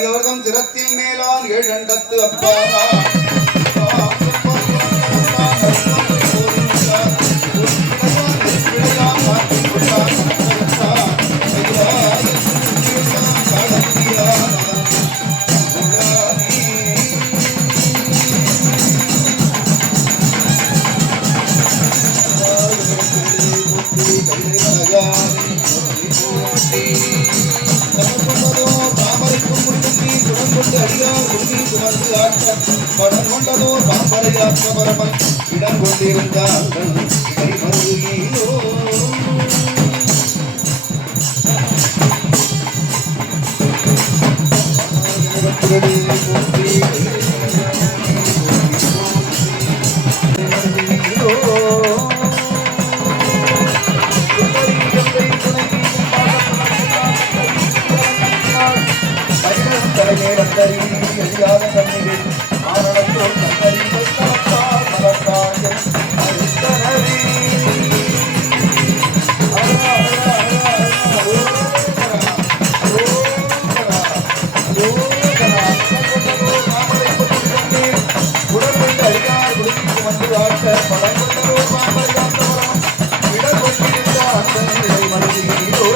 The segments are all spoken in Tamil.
அம்மையோர்தம் சிரத்தில் மேலான் ஏழண்டத்து அப்பாரா படம் கொண்டதோ பாம்பரையாற்ற பரமன் இடம் கொண்டிருந்தான் எளியாத கண்ணீர் ஆரணத்தோர் கண்ணறிவை மலத்தார் மலத்தார்கள் அரித்தனவே உடல் அடியார் குடிக்கு வந்து ஆட்ட படம் கொண்டோ மாமலை ஆட்டவரம் இடம் கொண்டிருந்த அந்த நிலை மனதிலோ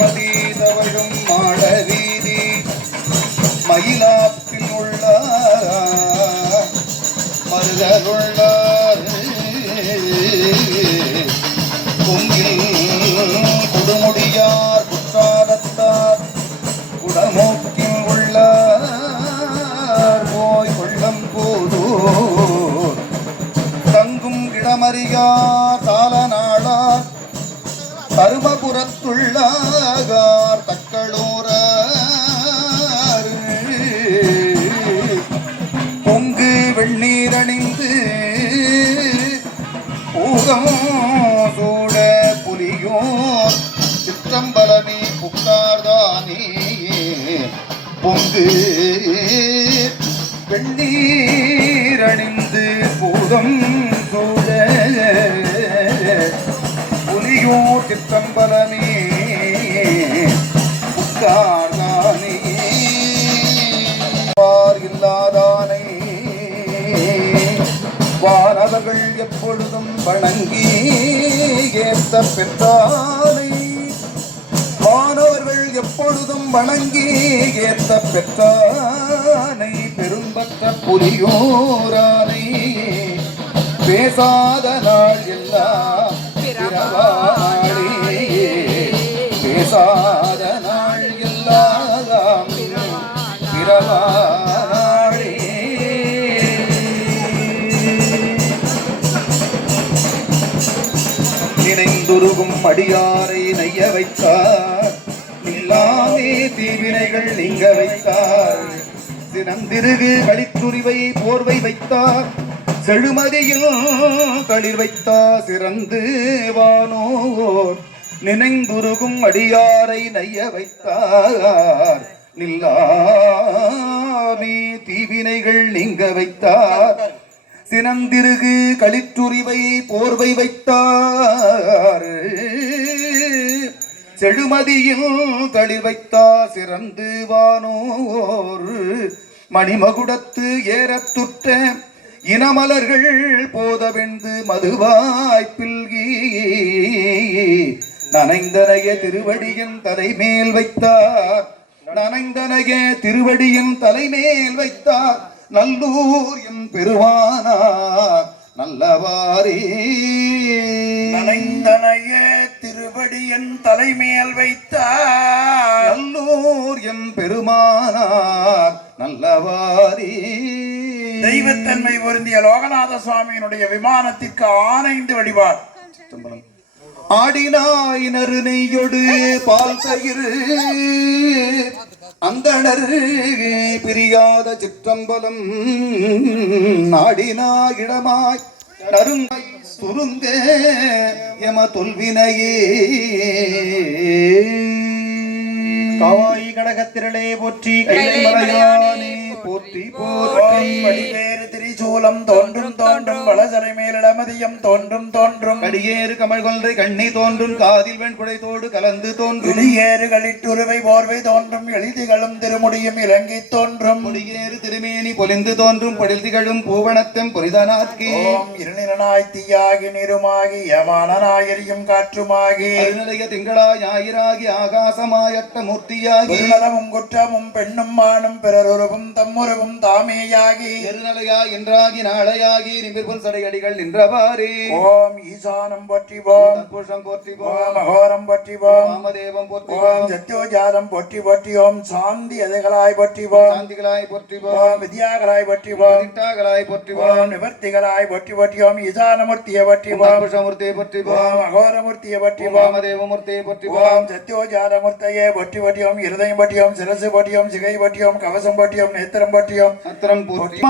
மதீதவழும் மாட வீதி மயிலாப்பில் உள்ள மருகருள்ளார் பொங்கில் கொடுமுடியார் குற்றாலத்தார் குடமூக்கில் உள்ள போய் கொள்ளம் போதூர் தங்கும் இடமறியா காலநாளார் கருமபுரத்துள்ளார் தக்களூரார் பொங்கு வெண்ணீரணிந்து பூகம் சூட புலியோர் சிற்றம்பலமே புக்கார்தானே பொங்கு வெண்ணீரணிந்து பூதம் சூட புலியோர் சிற்றம்பலமே புக்கார்தானே இல்லாதானே வானவர்கள் எப்பொழுதும் வணங்கி ஏத்த பெற்றானை வானவர்கள் எப்பொழுதும் வணங்கி ஏத்த பெற்றானை பெரும்பற்ற புலியோரானை பேசாத நாள் எல்லாம் பிறவாளே பேசாத நாள் எல்லாம் பிறவாளே அடியாரை நைய வைத்தார். நில்லாமே தீவினைகள் நீங்க வைத்தார். சினந்திருகு களித்துரிவை போர்வை வைத்தார். செழுமதியில் தளிர் வைத்தார். சிறந்து வானோர் நினைந்துருகும் அடியாரை நைய வைத்தார். நில்லாமே தீவினைகள் நீங்க வைத்தார். சினந்திருகு களிற்றுரிவை போர்வை வைத்தார். செழுமதியில் தளிர் வைத்தார். சிறந்து வானோர் மணிமகுடத்து ஏறத்துற்ற இனமலர்கள் போதவென்று மதுவாய்ப்பில்கி நனைந்தனைய திருவடியின் தலைமேல் வைத்தார். நனைந்தனைய திருவடியின் தலைமேல் வைத்தார். நல்லூர் எம் பெருமானார் நல்லவாரே. நனைந்தனைய திருவடியின் தலைமேல் வைத்தார். நல்லூர் எம் பெருமானார் நல்லவாரே. தெய்வத்தன்மை பொருந்திய லோகநாத சுவாமியினுடைய விமானத்திற்கு ஆனைந்து வழிபாடு. ஆடினாய் நறுநெய்யொடு பால் தயிர் அந்தணர் பிரியாத சிற்றம்பலம். நாடினாய் இடமாய் நறுங்கை சுருங்க எம தொல்வினையே. காவாய் கடகத்திரளே போற்றி. கைலைமலையானே போற்றி போற்றி. வடிவேறு திரிசூலம் தோன்றும் தோன்றும் வளசரை மேலிடமதியம் தோன்றும் தோன்றும். கடியேறு கமல் கொன்றை கண்ணி தோன்றும். காதில் வெண்குடைத்தோடு கலந்து தோன்றும். இடியேறு களிட்டுருவை போர்வை தோன்றும். எழுதிகளும் திருமுடியும் இலங்கை தோன்றும். முடியேறு திருமேனி பொலிந்து தோன்றும். பொழில் திகழும் பூவனத்தம் புரிதனாக்கே. ஓம் இருநிலனாய் தீயாகி நிருமாகி யமானனாயரியும் காற்றுமாகி அருநிலைய திங்களாய் ஞாயிறாகி ஆகாசமாயட்ட மூர்த்தியாகி நலமும் குற்றமும் பெண்ணும் மானும் பிறருருவும் தம்முருவும் தாமேயாகி எருநலையா என்றாகி நாளையாகி நிமிர்புல் சடையடிகள் நின்றவாறே. ஓம் ஈசானம் போற்றிவோம். தற்புருஷம் போற்றிவோம். ஓம் அகோரம் போற்றிவோம். வாமதேவம் ஓம் போற்றிவோம். சத்யோஜாதம் போற்றி போற்றி. ஓம் சாந்தி எதைகளாய் போற்றிவோம். சாந்திகளாய் போற்றிவோம். ஓம் வித்யாகளாய் போற்றிவோம். திட்டாகளாய் போற்றிவோம். ஓம் நிவர்த்திகளாய் போற்றி போற்றி. ஓம் ஈசானமூர்த்தியை போற்றிவோம். தற்புருஷமூர்த்தியை போற்றிவோம். ஓம் அகோரமூர்த்தியை போற்றிவோம். வாமதேவமூர்த்தியை போற்றிவோம். ஓம் சத்யோஜாதமூர்த்தையே போற்றி போற்றி. ஓம் இருதயம் போற்றி. ஓம் சிரசு போற்றி. ஓம் சிகை போற்றி. ஓம் கவசம் போற்றி. ஓம் நேத்திரம் போற்றி. ஓம் அத்திரம் போற்றி.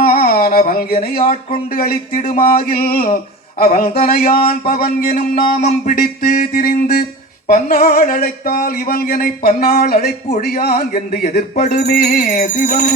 அவன் என்னை ஆட்கொண்டு அளித்திடுமாகில் அவன் தனையான் பவன் எனும் நாமம் பிடித்து திரிந்து பன்னாள் அழைத்தால் இவன் என்னை பன்னாள் அழைப்பு ஒழியான் என்று எதிர்ப்படுமே சிவன்.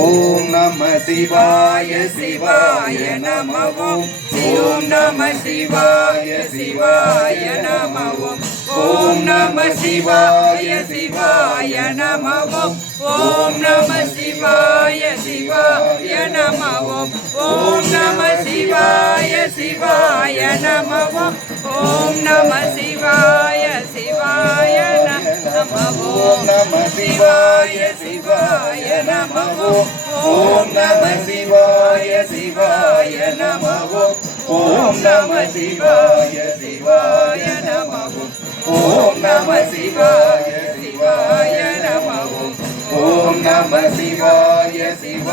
ஓம் நம சிவாய சிவாய நம ஓம். ஓம் நம சிவாய சிவாய நம ஓம். ஓம் நம சிவாய சிவாய நம ஓம். ஓம் நம சிவாய சிவாய நம ஓம். ஓம் நம சிவாய சிவாய நம ஓம். ஓம் நம சிவாய சிவாய நம ஓம். நம சிவாய சிவாய நம ஓம். ஓம் நம சிவாய சிவாய நம ஓம். ஓம் நம சிவாய சிவாய நம ஓம். ஓம் நம சிவாய சிவாய நம ஓம். ஓம் நம சிவாய சிவாய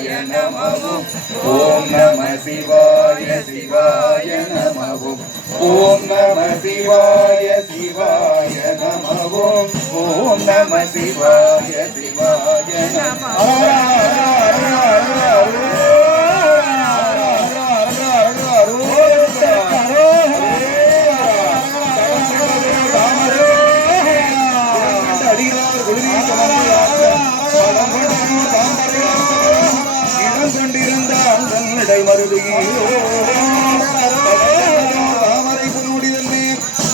நம ஓம். ஓம் நம சிவாய சிவாய நம ஓம். ஓம் நம சிவாய சிவாய நம ஓம். ஓம் நம சிவாய சிவாய நம இடம் கொண்டிருந்த அந்த தாமரை புல்முடிதல்லே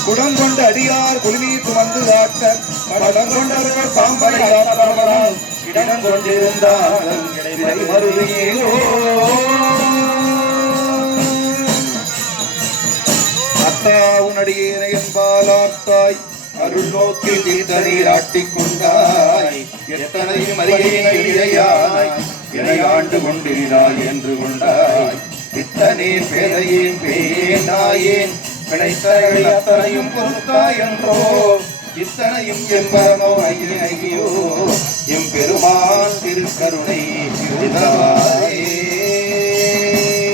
குடம் கொண்ட அடியார் குளிநீர் சுமந்து காட்ட படம் கொண்டவர் சாம்பரை இடம் கொண்டிருந்த மருதையே. அத்தா உன்னடியேனை என்பால் ஆர்த்தாய் அருள் நோக்கில் தீர்த்த நீராட்டிக் கொண்டாய். எத்தனையும் அறியாய் இணையாண்டு கொண்டிருந்தாய் என்று கொண்டாய். இத்தனே பேதையேன் பேனாயேன் பிழைத்தவை அத்தனையும் பொறுத்தாய் என்றோ. இத்தனையும் என்பனோ ஐயோ எம் பெருமான் திருக்கருணை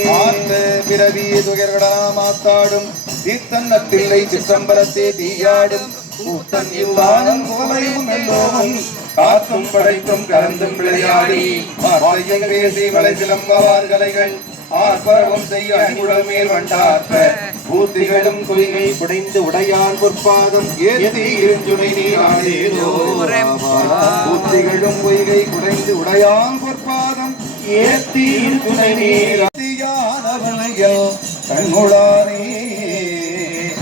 மாத்த பிறவி துயர்களா மாத்தாடும் தீத்தன்னத்தில்லை சிற்றம்பலத்தே தீயாடும் கூத்தன் இவ்வானம் கோவையும் எல்லோரும் காத்தும் படைத்தும் கலந்தும் விளையாடி வார்த்தையும் பேசி வளை சிலம்பவார் கலைகள் ஆர்ப்பரவம் செய்ய அங்குழல் மேல் வண்டார்ப்ப பூத்திகளும் குய்கை குடைந்து உடையான் பொற்பாதம் ஏத்தி இருஞ்சுனை நீரானேதோ பூத்திகளும் குய்கை குடைந்து உடையான் பொற்பாதம் ஏத்தி இருஞ்சுனை நீரானவனையோ கண்ணுளானே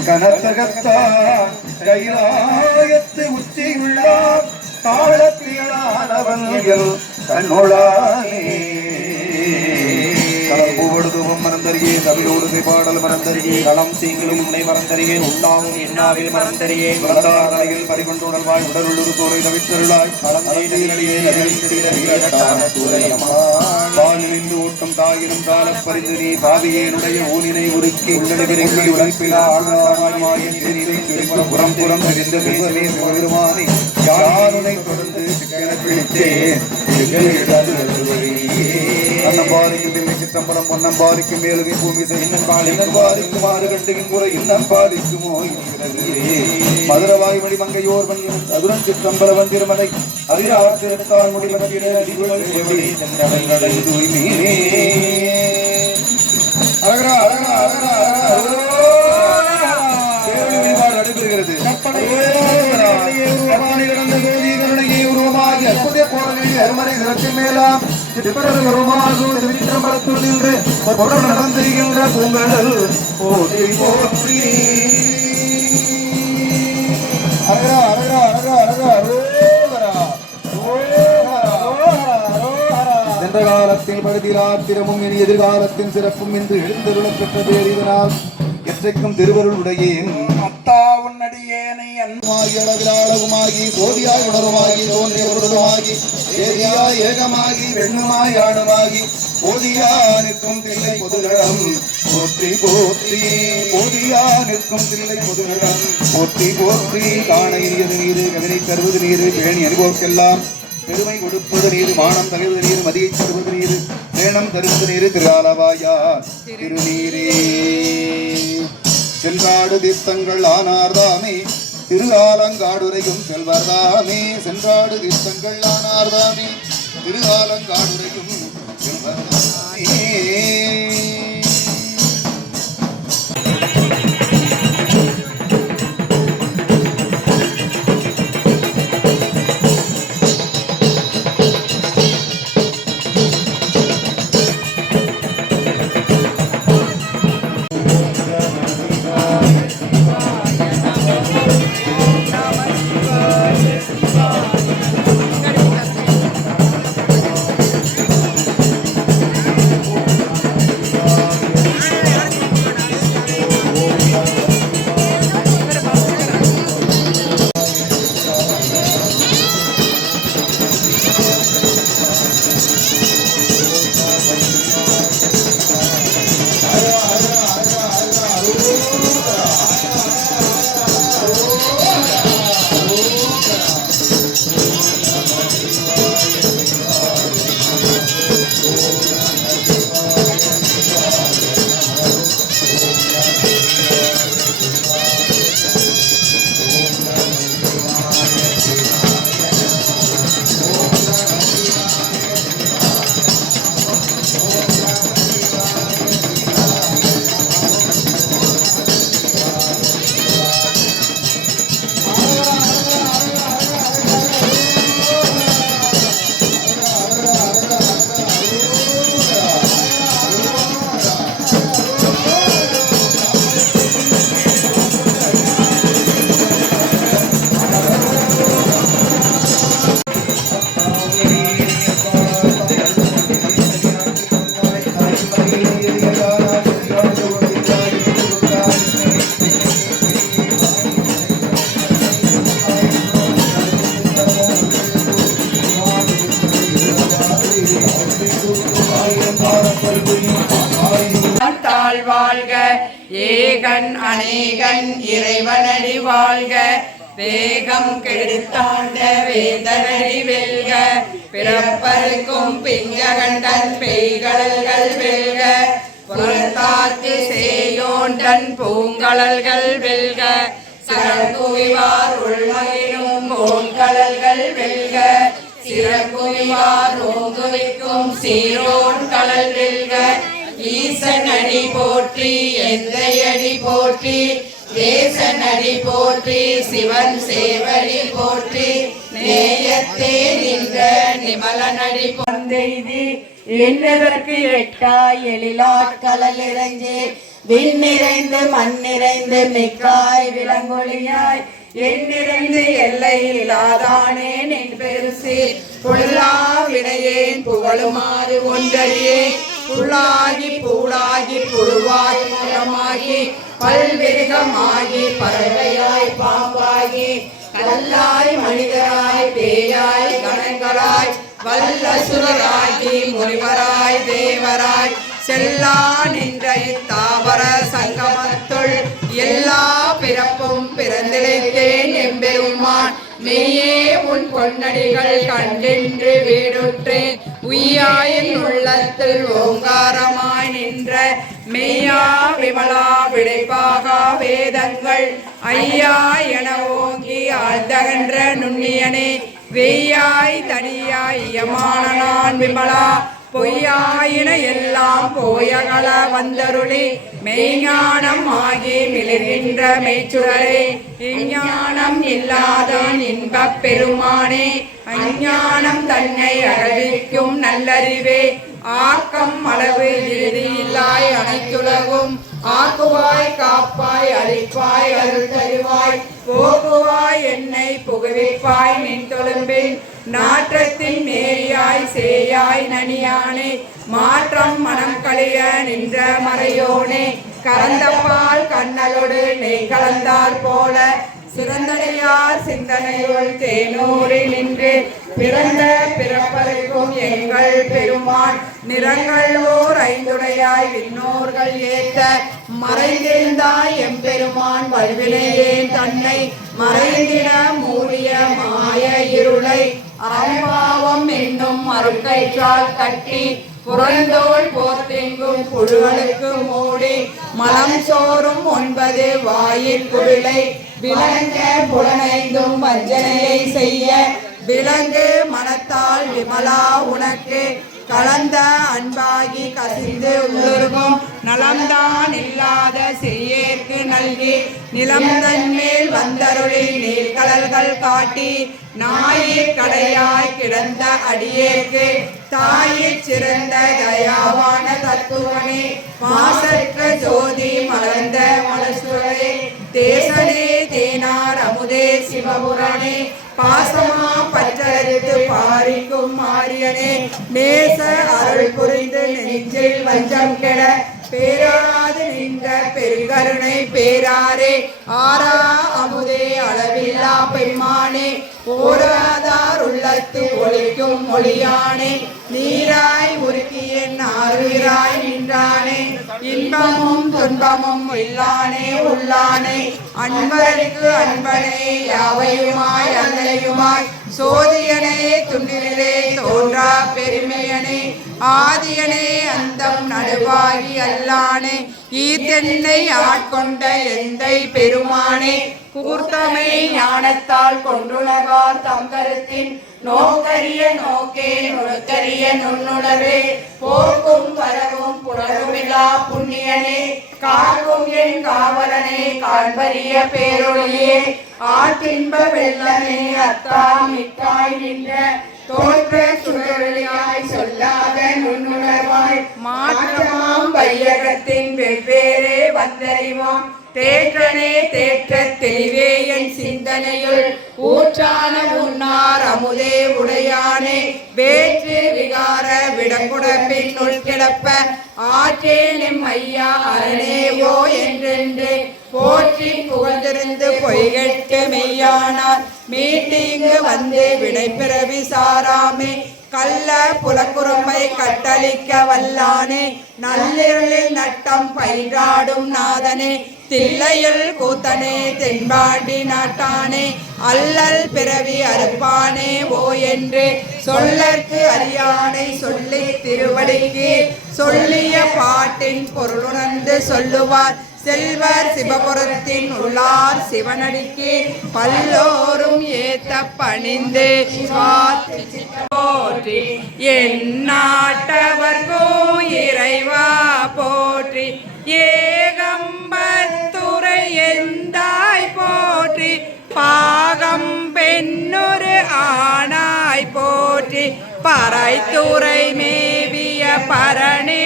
கனத்தகத்தான் கைலாயத்து உச்சியுள்ளார் காலத்திலானவன்கள் கண்ணோளானே களம்புவடுதுவும் மறந்தறியே தமிழோடு பாடல் மறந்தறியே களம் தீங்களும் உன்னை மறந்தறியே உண்டாவும் எண்ணாவில் மறந்தறியே மறந்தாரையில் பறிகொண்டுணர்வாய் உடலுள்ளொரு தோரை தவித்தருளாய் பாலிலிருந்து ஓட்டம் தாயினும் காலப் பறிந்து நீ பாவியேனுடைய ஊனினை உருக்கி உள்ளடகிரி உழைப்பிலா ஆழ்வாய் புறம் புறம் தெரிந்த பேசவே பெருமானே யாருனை தொடர்ந்து பிடித்தேன் அன்னம்பாலிக்கும் சித்தம்பலம் பொன்னம்பாலிக்கும் மேலுமே பூமி இன்னம்பாலிக்கும் ஆறு கண்டுகின் முறை இன்னம்பாலிக்குமோ மதுரவாய் மணி மங்கையோர் மணியும் சதுரன் சிற்றம்பலவன் திருமலை அறியாற்றிருத்தால் முடிவதிலே தூய்மையே அழகரா அழகரா அழகரா நடைபெறுகிறது அருமனை சிறத்தின் மேலாம் திருமலத்துள் நின்று நடந்திருக்கின்ற பூங்கடல் போற்றி போற்றி அழகா அழகா அழகா அழகா சென்ற காலத்தில் பகுதியிலாத்திரமும் இனி எதிர்காலத்தின் சிறப்பும் என்று எழுந்தருளப் பெற்றது இதனால் எற்றைக்கும் திருவருளுடைய அத்தா உன்னடியேனை அன்மாகி அளவிலாளவுமாகி சோதியாய் உணர்வுமாகி தோன்றிய பொருளுமாகி ஏதியாய் ஏகமாகி வெண்ணுமாய் ஆணுமாகி போதியா நிற்கும் தில்லை பொதுநடம் போற்றி போற்றி போதியா நிற்கும் தில்லை பொதுநடம் போற்றி போற்றி காண இனியது நீரு கவினை தருவது நீரு பேணி அனுபவக்கெல்லாம் பெருமை கொடுப்பது நீர் மானம் தகைவது நீர் மதியை தருவது நீர் பேணம் தருவது நீர் திருஆலவாயார் திருநீரே சென்றாடு தீர்த்தங்கள் ஆனார்தாமே திருஆலங்காடுரையும் செல்வர்தாமே சென்றாடு தீர்த்தங்கள் ஆனார்தாமே திருஆலங்காடுரையும் செல்வர்தாமே வாழ்க ஏகன் அநேகன் இறைவனடி வாழ்க வேகம் கெடுத்தாண்ட வேந்தனடி வெல்க பிறப்பருக்கும் பிஞ்சகண்டன் பெய்கடல்கள் வெல்க புறத்தார்க்கு சேயோண்டன் பூங்கழல்கள் வெல்க சிறகுவிவார் உள்மகிழும் பூங்கழல்கள் வெல்க சிறகுவிவார் ஓங்குவிக்கும் சீரோன் கடல் வெல்க ஈசன் அடி போற்றி எந்தை அடி போற்றி தேசன் அடி போற்றி சிவன் சேவடி போற்றி நேயத்தே நின்ற நிமலனடி பொந்தெய்தி எண்ணதற்கு எட்டாய் எழிலாட்கடல் இறங்கி விண் நிறைந்து மண் நிறைந்து மிக்காய் விலங்கொழியாய் என் நிறைந்து எல்லை இல்லாதானே நின் பெருசி புல்லா வினையேன் புகழுமாறு ஒன்றறியே புல்லாகி பூடாகி புழுவாய் மரமாகி பல்விருகமாகி பறவையாய் பாம்பாகி கல்லாய் மனிதராய் பேயாய் கணங்களாய் வல்லசுரராகி முனிவராய் தேவராய் செல்லா நின்ற இத்தாவர சங்கமத்துள் எல்லா பிறப்பும் பிறந்திழைத்தேன் எம்பெருமான் மெய்யே உன் பொன்னடிகள் கண்டின்று வீடுற்றேன் உய்யாயின் உள்ளத்தில் ஓங்காரமாய் நின்ற மெய்யா விமலா விடைப்பாகா வேதங்கள் ஐயா என ஓங்கி ஆழ்ந்தகன்ற நுண்ணியனே வெய்யாய் தனியாய் யமான நான் விமலா பொய்யாயின எல்லாம் போயகல வந்தருளி மெய்ஞானம் ஆகி மிளிர்கின்ற மெய்ச்சுடரே இஞ்ஞானம் இல்லாதான் இன்பப் பெருமானே அஞ்ஞானம் தன்னை அகழ்விக்கும் நல்லறிவே ஆக்கம் அளவு இறுதி இல்லாய் அனைத்துலகும் ஆக்குவாய் காப்பாய் அழிப்பாய் அருள் தருவாய் போக்குவாய் என்னை புகுவிப்பாய் நின் தொழும்பின் நாற்றத்தின் மேரியாய் சேயாய் நனியானே மாற்றம் மனம் கழிய நின்ற மறையோனே கலந்தப்பால் கண்ணலோடு நெய் கலந்தார் போல சிறந்தனையார் சிந்தனையுள் தேனூரி நின்று பிறந்த பிறப்பருக்கும் எங்கள் பெருமான் நிறங்கள் ஓர் ஐந்துடையாய் விண்ணோர்கள் ஏத்த மறைந்திருந்தாய் எம்பெருமான் வல்வினையேன் தன்னை மறைந்திட மூடிய மாய இருளை அறம்பாவம் என்னும் அருட்கயிற்றால் கட்டி புறந்தோள் போர்த்தெங்கும் புழுகளுக்கு மூடி மலம் சோறும் 9 வாயில் குடிலை விளங்க புலனைந்தும் வஞ்சனையை செய்ய விலங்கு மனத்தால் விமலா உனக்கு கலந்த அன்பாகி கசிந்து உள்ளுருகும் நலம்தான் இல்லாத சிறியேற்கு நல்கி நிலம்தன் மேல் வந்தருளி நீர்கடல்கள் காட்டி நாயிற் கடையாய் கிடந்த அடியேற்கு தாயிற் சிறந்த தயாவான தத்துவனே மாசற்ற ஜோதி மலர்ந்த மலசுரே தேசனே தேனார் அமுதே சிவபுரணே பாசமா பற்றறுத்து பாரிக்கும் மாரியனே நேச அருள் புரிந்து நெஞ்சில் வஞ்சம் கெட பேராது நின்ற பெருகருணை பேராரே ஆரா அமுதே அளவில்லா பெம்மானே ஓராதார் உள்ளத்து ஒளிக்கும் மொழியானே நீராய் உருக்கி என் ஆறுயிராய் நின்றானே இன்பமும் துன்பமும் இல்லானே உள்ளானே அன்பருக்கு அன்பனே யாவையுமாய் அல்லையுமாய் சோதியனே துண்டிலே தோன்றா பெருமையனே ஆதியனே அந்தம் நடுவாகி அல்லானே ஈத்தென்னை ஆட்கொண்ட எந்தை பெருமானே கூர்த்தமை ஞானத்தால் கொண்டுலகார் தம் கருத்தின் நோக்கரிய நோக்கே நுணுக்கரிய நுண்ணுணர்வே போக்கும் வரவும் புணருமில்லா புண்ணியனே காக்கும் என் காவலனே காண்பரிய பேரொழியே ஆற்றின்ப வெள்ளமே அத்தா மிக்காய் நின்ற தோற்ற சுடரொளியாய் சொல்லாத நுண்ணுணர்வாய் மாற்றமாம் வையகத்தின் வெவ்வேறே வந்தறிவோம் தேற்றனே தேற்ற தெளிவே என் சிந்தனையுள் ஊற்றான உன்னார் அமுதே உடையானே வேற்று விகார விடங்குடம்பின் உள்கிடப்ப ஆற்றேனும் ஐயா அரணேவோ என்றென்று போற்றி புகழ்ந்திருந்து பொய்கெட்டு மெய்யானார் மீட்டிங்கு வந்து விடை பிறவி சாராமே கள்ள புலக்குறும்பை கட்டளிக்க வல்லானே நள்ளிருளில் நட்டம் பயிராடும் நாதனே தில்லையில் கூத்தனே தென்பாண்டி நாட்டானே அல்லல் பிறவி அறுப்பானே ஓ என்று சொல்லற்கு அறியானை சொல்லி திருவடிக்கு சொல்லிய பாட்டின் பொருளுணர்ந்து சொல்லுவார் செல்வர் சிவபுரத்தின் உள்ளார் சிவனடிக்கு பல்லோரும் ஏத்த பணிந்து போற்றி என் நாட்டவர்க்கும் இறைவா போற்றி ஏகம்பத்துரை எந்தாய் போற்றி பாகம் பெண்ணொரு ஆனாய் போற்றி பறைத்துறை மேவிய பரணே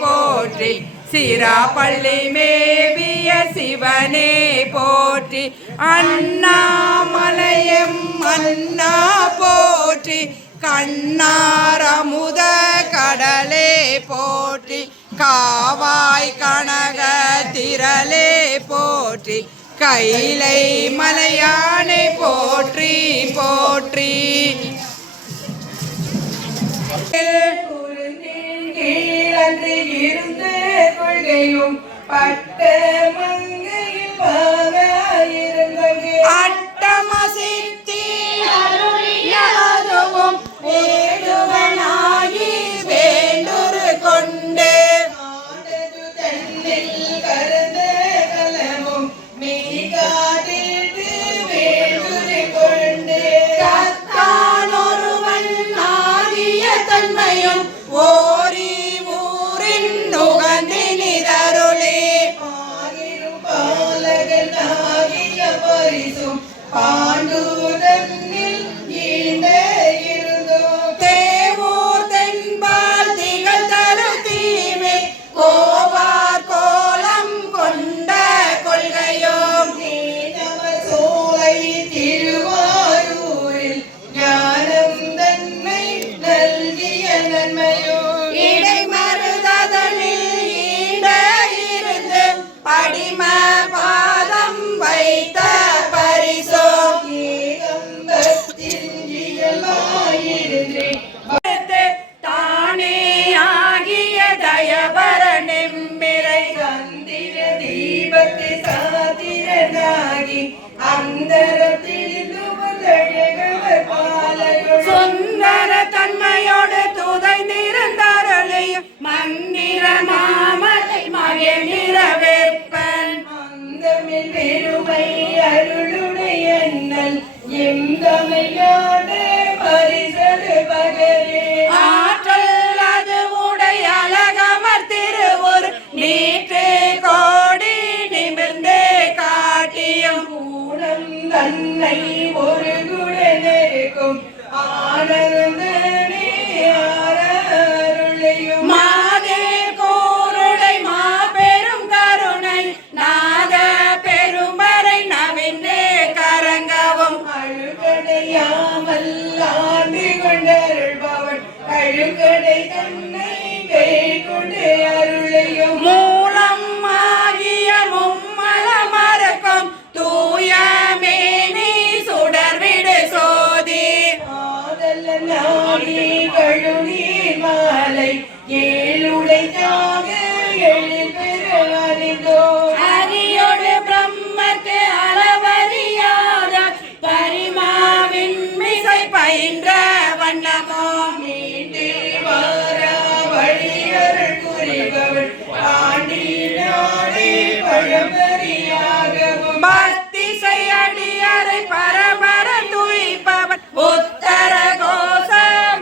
போற்றி சிராப்பள்ளி மேவிய சிவனே போற்றி அண்ணாமலையம் அண்ணா போற்றி கண்ணாரமுத கடலே போற்றி காவாய் கனக திரளே போற்றி கைலை மலையானை போற்றி போற்றி கீழன்று இருந்து கொள்கையும் பட்ட மங்கையில் அட்டமசித்தி அருளியதுவும் வேடுவனாகி வேண்டுரு கொண்டு தன்னில் கருந்த கலமும் மீகாதிட்டு வேண்டுரு கொண்டு கத்தான் ஒருவன் ஆகிய தன்மையும் ஓரி ஊரின் நுகந்தினிதருளே ஆகிரும் பாலகன் ஆகிய பரிசும் பாண்டுதன்னில் ஈண்ட இருந்தோ தேவூர் தென்பால் திகழ் தரு தீமே கோவார் கோலம் கொண்ட கொள்கையோம் நீனவ சோலை திருவாரூரில் ஞானம் தன்மை நல்கிய நன்மையோ இடைமருதனில் ஈண்ட இருந்து படிம பாதம் வைத்த பரிசோ ஏகம்பத்தில் இயலாயிருந்து தானே ஆகிய தயவர நெம்பிரை சந்திர தீபத்து சாத்திரனாகி அந்தரத்தில் சுந்தர தன்மையோடு துதைந்திருந்தருளையும் மந்திர மாமலை மகனிர வேற்பன் மந்தமில் பெருமை அருளுடைய எண்ணல் எந்தமையோடு பரிசது பகரே ஆற்றல் அது உடைய அழகமர் திருவுர் நீற்று கோடி நிமிர்ந்து காட்டியும் ஊனம் தன்னை ஒரு குடனருக்கும் ஆனந்தமே அருளையும் மாதே கோருடை மாபெரும் கருணை நாத பெருமறை நவின்று கரங்கவும் அழுகடையாமல் ஆண்டு கொண்டருள்பவன் அழுகடை தன்னை கை கொண்டு அருளையும் மூலம் ஆகிய மும்மல மறக்கும் தூய மேனி சுடர்விடு சோதி ஆதலனாகி கழுநீர் மாலை ஏழுடையாக எழில் பெருவறிந்தோ அரியோடு பிரம்மக்கு அளவறியாத பரிமாவின் மிசை பயின்ற வண்ணமோ மீண்டு வாரா வழியருள் குறிபவள் ஆண்டி நாடி பழமறியாகவும் பக்திசை அடியரை பரபர துய்ப்பவன் உத்தர கோச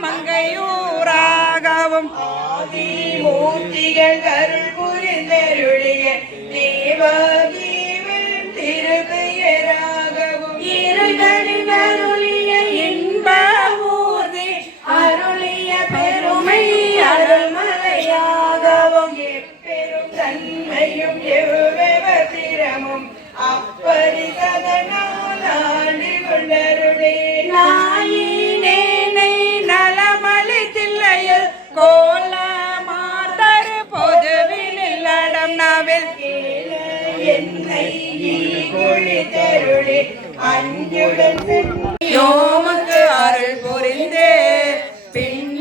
மங்கையூராகவும் ஆதி மூர்த்திகள் அருள் புரிந்தருளிய தேவாதீவன் திருப்பெயராகவும் இருகளின் அருளிய இன்ப ஊர்தி அருளிய பெருமை அருள்மலையாகவும் எப்பெரும் தன்மையும் எவ்வத்திரமும் அப்பரிசதனால் ஆண்டு கொண்டருளே நாயினேனை நலமளி தில்லையில் கோல மாதரு பொதுவில் அடம் நாவில் என்னை குளித்தருளே அஞ்சுடன் யோமுக்கு அருள் புரிந்து பின்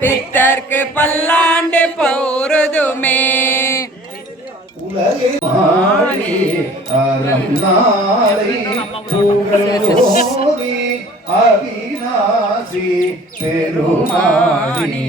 பித்தர்க்கு பல்லாண்டு போருதுமே. உலகை மாறி அறம் நாளை புகழோதி அவிநாசி பெருமானி.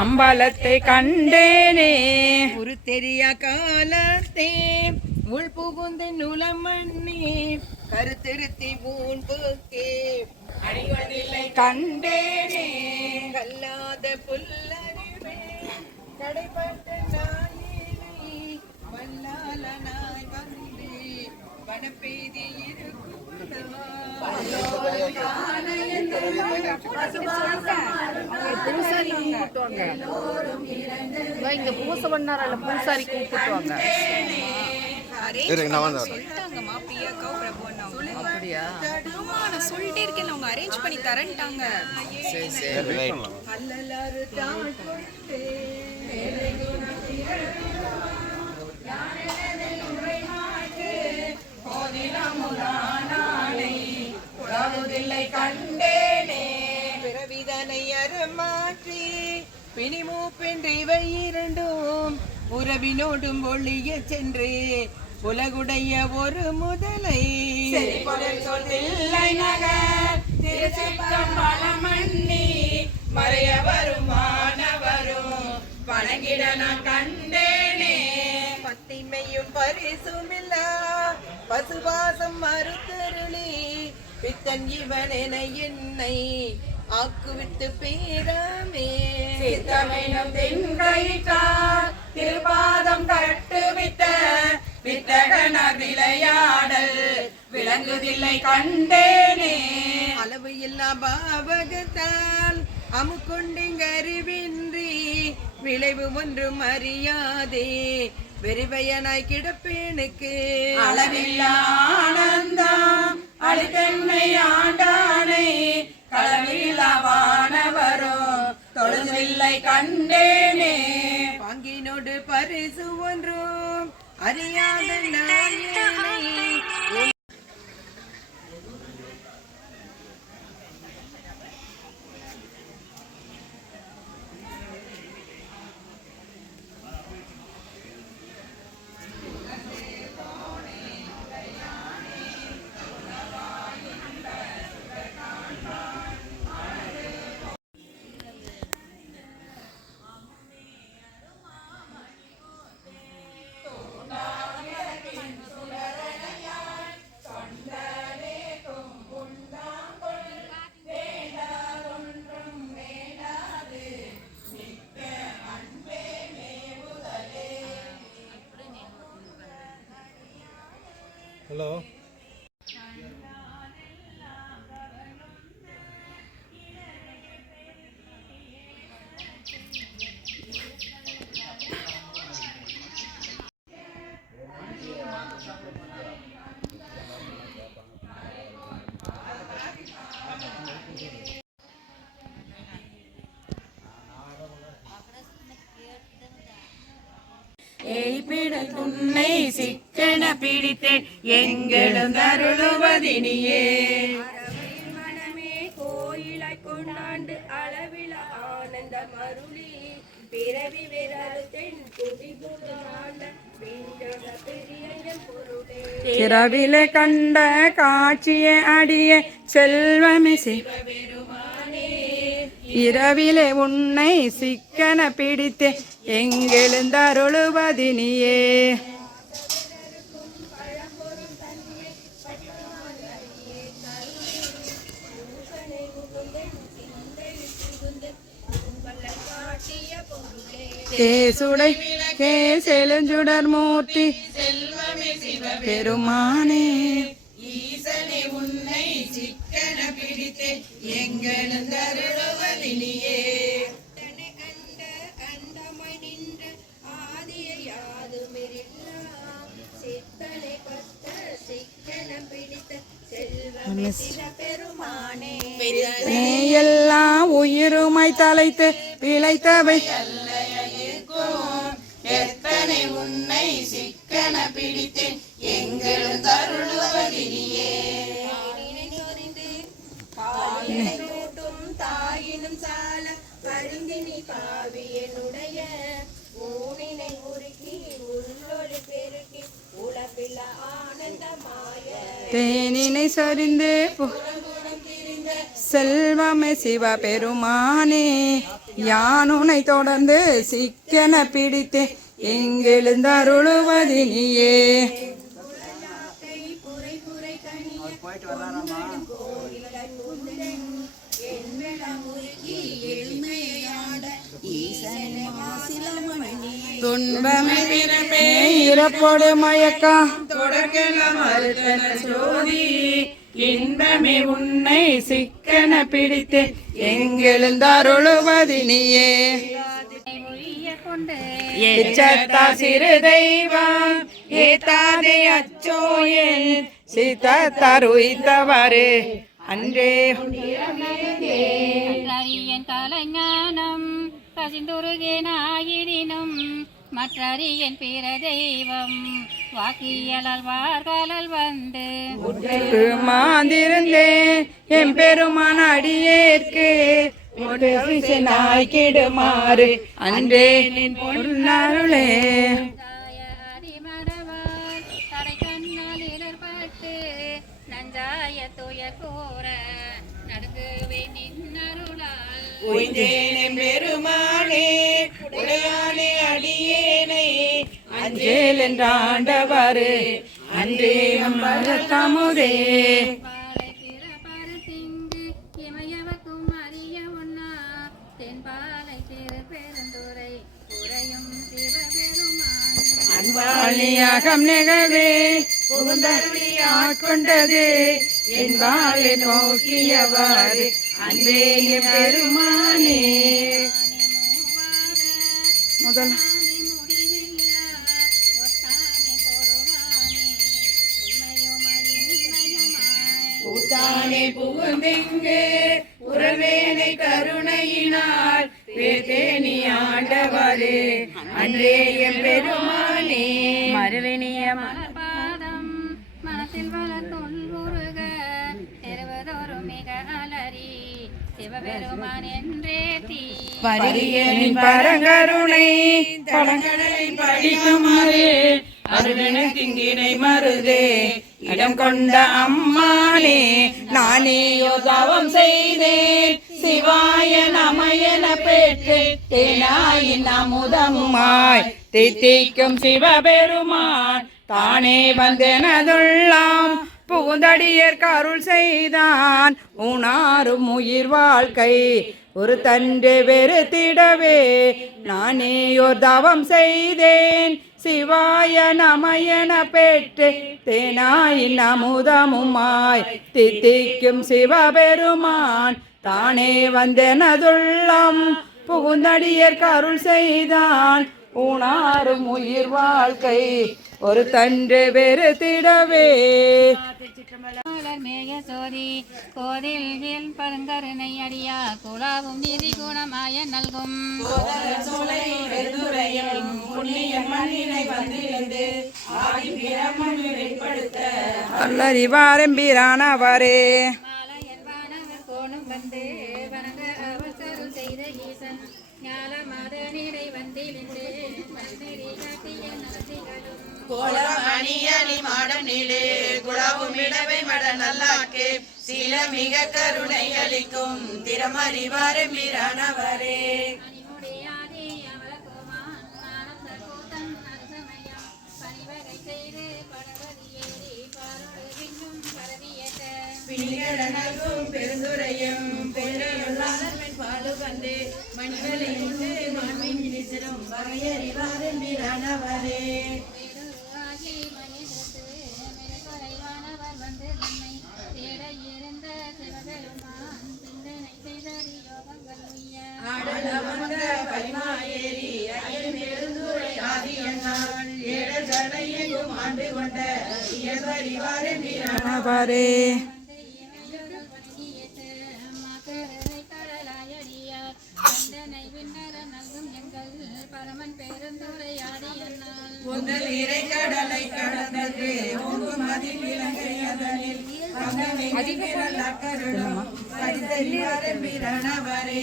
அம்பலத்தை கண்டேனே ஒரு தெரிய காலத்தே உள் புகுந்த நுலமண்ணி கருத்திருத்தி பூன்புக்கே அடிவதில்லை கண்டேனே கல்லாத புல்லறிவே கடைப்பட்ட நாயினை வல்லாளனாய் வந்து வனப்பெய்தி இங்க பூசை பண்ணார பூசாரி கூப்பிட்டுவாங்க. சொல்லிட்டாங்க மாப்பிள்ளையாக்கோ பிரபு அப்படியா? நான் சொல்லிட்டே இருக்கேன், அவங்க அரேஞ்ச் பண்ணி தரேன்ட்டாங்க. அல்லலாறு தாழ் கொண்டே கண்டேனே பிறவிதனை அறமாற்றி பிணிமூப்பென்ற இவை இரண்டும் உறவினோடும் ஒளிய சென்று உலகுடைய ஒரு முதலை சொல்லில்லை நகர் திருச்சிற்றம்பலமண்ணி மறைய வரும் மாணவரும் வணங்கிட நான் கண்டேனே. பத்திமையும் பரிசுமில்லா பசுவாசம் மறுத்தருளி பித்தன் இவனென என்னை ஆக்குவித்து பேராமே சித்தமெனும் தின்கைத்தார் திருப்பாதம் கட்டுவித்த வித்தகனார் விளையாடல் விளங்குதில்லை கண்டேனே. அளவு இல்லா பாவகத்தால் அமுக்கொண்டிங்க அறிவின்றி விளைவு ஒன்றும் அறியாதே வெறிவையனாய் கிடப்பேனுக்கு அளவில்லா ஆனந்தம் அளித்தன்மை ஆண்டானை களவில்லா வானவரும் தொழுதில்லை கண்டேனே. பாங்கினோடு பரிசு ஒன்றும் அறியாத நாயனை ஹலோ உன்னை சிக்கன பிடித்தேன் எங்களும் தருளுவதினியே. மனமே கோயிலாய் கொண்டாண்டு அளவில ஆனந்த மருளி பிறவி விரல் தென் குடிபுதாண்ட பொருளே இரவிலே கண்ட காட்சியை அடிய செல்வமே இரவிலே உன்னை சிக்கன பிடித்தே எங்கெழுந்தருளுவதினியே. காட்டிய பொருளே கேசுடை கேசெழுஞ்சுடர் மூர்த்தி பெருமானே எல்லா உயிருமை தலைத்து பிழைத்தவை எத்தனை உன்னை சிக்கன பிடித்தேன் எங்களும் தருளுவதினியே தாயினும் சால பரிந்தினி பாவியனுடைய ஊனினை உருக்கி உள்ளொரு பெருக்கி உலப்பில ஆனந்தமாய தேனினை சரிந்து செல்வமே சிவபெருமானே யானுனை தொடர்ந்து சிக்கன பிடித்தே எங்கெழுந்தருளுவதினியே துன்பமே பிறப்பே இறப்போடு மயக்கா தொடர்கெல்லாம் மறுத்தன ஜோதி இன்பமே உன்னை சிக்கன பிடித்தே எங்கெழுந்தருளுவதினியே எச்சத்தா சிறு தெய்வம் ஏத்தாதே அச்சோயல் சித்தருத்தவரே அன்றே கலைஞானம் கசிந்துருகேனாயினும் மற்றறியன் பிற தெய்வம் வாக்கியலால் வார்காலால் வந்து மாந்திருந்தேன் என் பெருமான அடியேற்கு நாய்க்கிடுமாறு அன்றே நின் பொருளே அடிமரவால் தடை கண்ணால் இடர்பட்டு நஞ்சாய துயர் கூற நடுங்குவே நின்னருளால் பெருமானே உடையானே அடியேனை அஞ்சேல் என்றாண்டவாறு அன்றே தமுதே பாலை பிறப்பாறு திங்கு இமையவக்கும் அறிய உண்ணா தென்பாலை திரு பெருந்துரை உரையும் சிவபெருமான் அன்பாளியாகம் நிகழ்வே புகுந்தருளி ஆட்கொண்டது என்பாலை நோக்கியவாறு அன்பே பெருமானே முதல் தானே புகுந்திங்கு உறவேனை கருணையினால் பேதேனி ஆண்டவரே அன்றே பெருமானே மறுவினிய மலர்பாதம் மனத்தில் வளர்த்துள் முருக தெருவதொரு மிக அலறி சிவபெருமான் என்றே தீ பரியனின் பரங்கருணை பழங்கடலை படிக்குமாறு அருணனை திங்கினை மருதே இடம் கொண்ட அம்மானே நானேயோ தவம் செய்தேன் சிவாய நமயன பெற்று தேனாயின் அமுதமுமாய் தித்திக்கும் சிவபெருமான் தானே வந்தெனதுள்ளாம் புகுந்தடியர் கருள் செய்தான் உணாரும் உயிர் வாழ்க்கை ஒரு தன்று வெறுத்திடவே நானேயோர் தவம் செய்தேன் சிவாய நமயன பெற்று தேனாயின் அமுதமுமாய் தித்திக்கும் சிவபெருமான் தானே வந்தெனதுள்ளம் புகுந்தடியர் கருள் செய்தான் உணாரும் உயிர் வாழ்க்கை ஒரு தன்று வெறுத்திடவே மேய சோதி கோதில் பரங்கருணை அடியா குழாவும் நீதி குணமாய நல்கும் அல்லறிவாரம்பிரானவரே மாலையன்பானவர் கோணம் வந்து வணங்க அவசரம் செய்த ஈசன் ஞால மாத நீரை வந்திலிருந்து மண்ணெறி காட்டிய நலத்திகளும் கோலமணியணி மாடனிலே குழாவுமிடவை மட நல்லாக்கே சில மிக கருணை அளிக்கும் திறமறிவாறு மீறானவரே அணிமுடியாதே அமலகுமான் ஆனந்த கூத்தன் அரசமயம் பணிவகை செய்து படவதியேறி பாரோடு விண்ணும் பரவியற்ற பிணிகடனகும் பெருந்துரையும் பெருளாளர் பாலு வந்து மணிகளை உண்டு மாண்பின் விசிறும் வகையறிவார் எம்பிரானவரே. ஆகி மனிதருக்கு மிகக்குறைவானவர் வந்து தன்னை தேட இருந்த சிவபெருமான் சிந்தனை செய்தறி யோகங்கள் உய்ய ஆடலமர்ந்த பரிமாயேறி அயல் பெருந்துரை ஆதியன்னாள் ஏழர்களை எங்கும் ஆண்டு கொண்ட இயல்பறிவார் எம்பிரானவரே. பரமன் பெருந்துரையாடி என்னால் உங்கள் இறை கடலை கடந்தது ஓங்கும் அதில் இலங்கை அதனில் பங்கமில் அக்கருளும் பரிதறிவார் எம்பிரானவரே.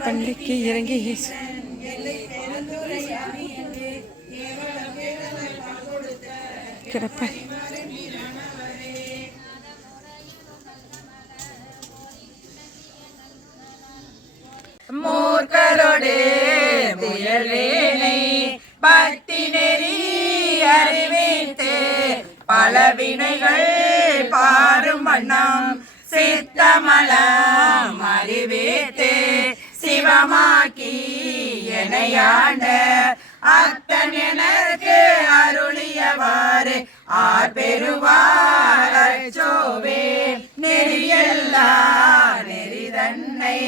பண்டிக்கு இறங்கி எல்லை பெருந்துரை ஆதி என்று கேவல பேரலை கொடுத்த கிடப்ப மூர்க்கரோடு முயல்வேனை பக்தி நெறி அறிவித்து பல வினைகள் பாரும் வண்ணம் சித்தமலம் அறிவித்து சிவமாக்கி எனையாண்ட அத்தன் எனக்கு அருளியவாறு ஆர்பெருவார் அச்சோவே. நெறியல்லா நெறிதன்னை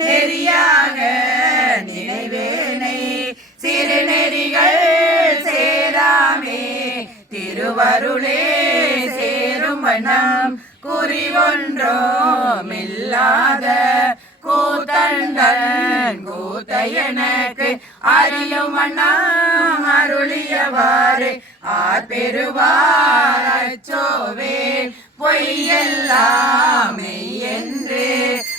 நெறியாக நினைவேனை சிறுநெறிகள் சேராமே திருவருளே சேரும் வண்ணம் குறிவொன்றோமில்லாத கூத்தண்டன் கூத்த எனக்கு அறியும் வண்ணம் அருளியவாறு ஆர்பெருவார் அச்சோவே. பொய்யெல்லாம் மெய்யென்று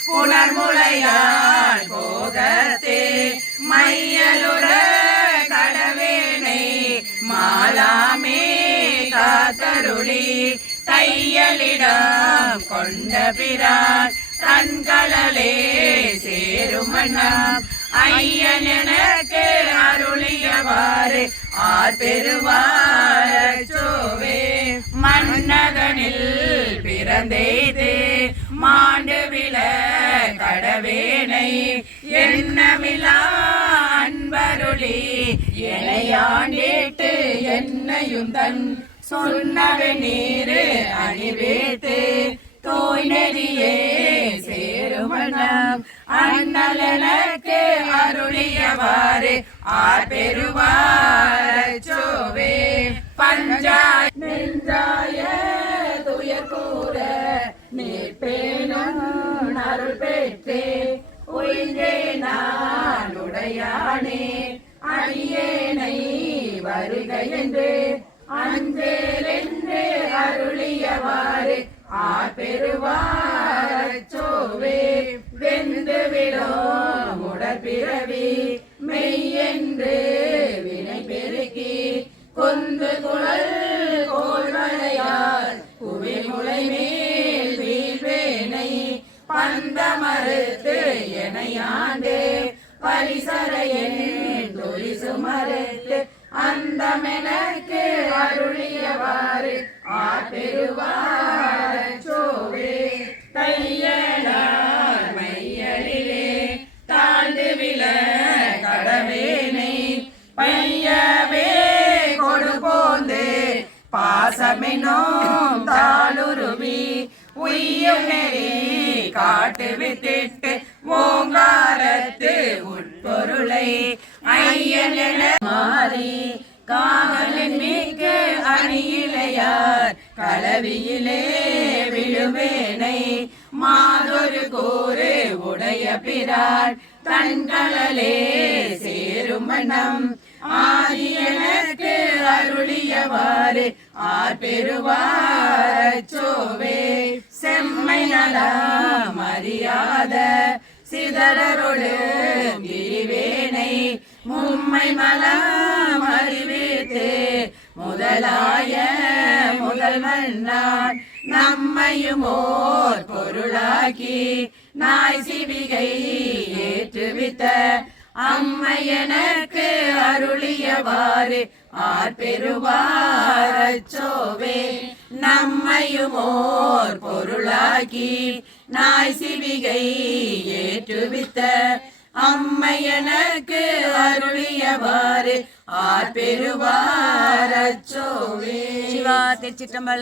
புனர்முளையால் போகத்தே மையலுற கடவேனை மாலாமே காத்தருளி தையலிடம் கொண்ட பிரான் தன்களலே சேரும் வண்ணம் ஐயன் எனக்கு அருளியவாறு ஆர்பெருவார் அச்சோவே. மன்னதனில் பிறந்தெய்து மாண்டு விழ கடவேனை எண்ணமிலா அன்பருளி எனையாண்டிட்டு என்னையும் தன் சொன்னவை நீரு அணிவேத்து தூய் நெறியே சேருமணம் அண்ணலனுக்கு அருளியவாறு ஆர்பெருவார் அச்சோவே. பஞ்சாய நெஞ்சாய துயர் கூற நீர்பேணும் அருள் பெற்றே உயிரே நான் உடையானே அடியேனை வருக என்று அஞ்சேலென்று அருளியவாறு ஆர்பெருவார் அச்சோவே. வெந்து விடும் உடற்பிறவி மெய்யென்று வினை பெருக்கி கொந்து குழல் கோள்வளையால் குவி முளை மேல் வீழ்வேனை பந்த மறுத்து எனையாண்டு பரிசரையன் தொலிசு மறுத்து அந்தமெனக்கு அருளியவாறு ஆர்பெருவார் அச்சோவே. தையலார் மையலிலே தாழ்ந்து விழ கடவேனை பையவே கொடுபோந்து பாசமெனும் தாளுருவி உய்யும் நெறி காட்டு வித்திட்டு ஓங்காரத்து உட்பொருளை ஐயன் என மாறி காவலின் மிக்க அணியிலையார் கலவியிலே விழுவேனை மாதொரு கூறு உடைய பிரான் தன்களலே சேரும் வண்ணம் ஆதி எனக்கு அருளியவாறு ஆர்பெருவார் அச்சோவே. செம்மை நலம் அறியாத சிதறொடு கிரிவேனை மும்மை மலம் அறிவித்து முதலாய முதல்வன் நான் நம்மையும் ஓர் பொருளாக்கி நாய் சிவிகை ஏற்றுவித்த அம்மை எனக்கு அருளியவாறு ஆர்பெருவார் அச்சோவே. நம்மையும் ஓர் பொருளாக்கி நாய் சிவிகை ஏற்றுவித்த அம்மை எனக்கு அருளியவாறு ஆர் பெறுவார் அச்சோவே. சிவா திருச்சிற்றம்பலம்.